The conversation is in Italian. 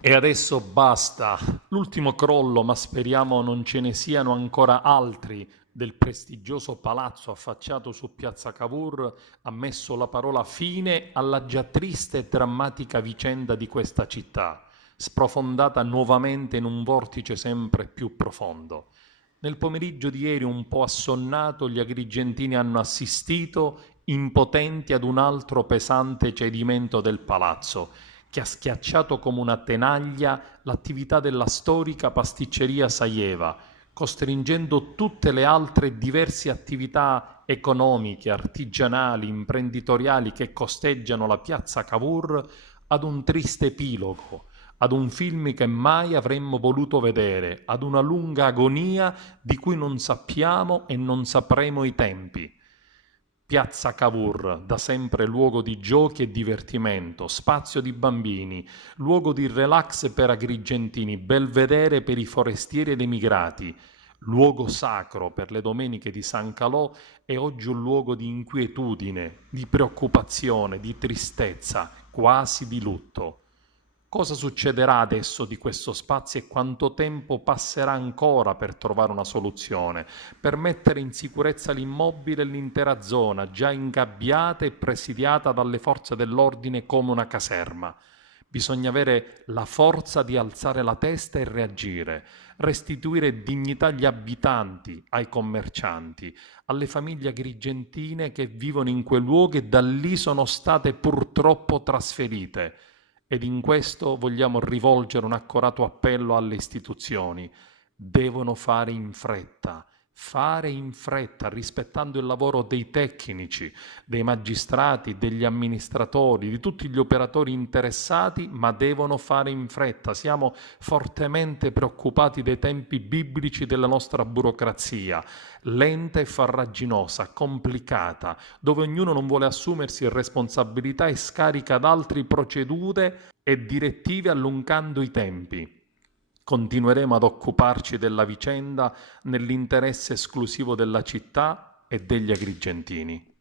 E adesso basta. L'ultimo crollo, ma speriamo non ce ne siano ancora altri, del prestigioso palazzo affacciato su Piazza Cavour ha messo la parola fine alla già triste e drammatica vicenda di questa città, sprofondata nuovamente in un vortice sempre più profondo. Nel pomeriggio di ieri, un po' assonnato, gli agrigentini hanno assistito impotenti ad un altro pesante cedimento del palazzo, che ha schiacciato come una tenaglia l'attività della storica pasticceria Saieva, costringendo tutte le altre diverse attività economiche, artigianali, imprenditoriali che costeggiano la piazza Cavour ad un triste epilogo, ad un film che mai avremmo voluto vedere, ad una lunga agonia di cui non sappiamo e non sapremo i tempi. Piazza Cavour, da sempre luogo di giochi e divertimento, spazio di bambini, luogo di relax per agrigentini, belvedere per i forestieri ed emigrati, luogo sacro per le domeniche di San Calò, è oggi un luogo di inquietudine, di preoccupazione, di tristezza, quasi di lutto. Cosa succederà adesso di questo spazio e quanto tempo passerà ancora per trovare una soluzione, per mettere in sicurezza l'immobile e l'intera zona, già ingabbiata e presidiata dalle forze dell'ordine come una caserma? Bisogna avere la forza di alzare la testa e reagire, restituire dignità agli abitanti, ai commercianti, alle famiglie agrigentine che vivono in quei luoghi e da lì sono state purtroppo trasferite. Ed in questo vogliamo rivolgere un accorato appello alle istituzioni. Devono fare in fretta, rispettando il lavoro dei tecnici, dei magistrati, degli amministratori, di tutti gli operatori interessati, ma devono fare in fretta. Siamo fortemente preoccupati dei tempi biblici della nostra burocrazia, lenta e farraginosa, complicata, dove ognuno non vuole assumersi responsabilità e scarica ad altri procedure e direttive allungando i tempi. Continueremo ad occuparci della vicenda nell'interesse esclusivo della città e degli agrigentini.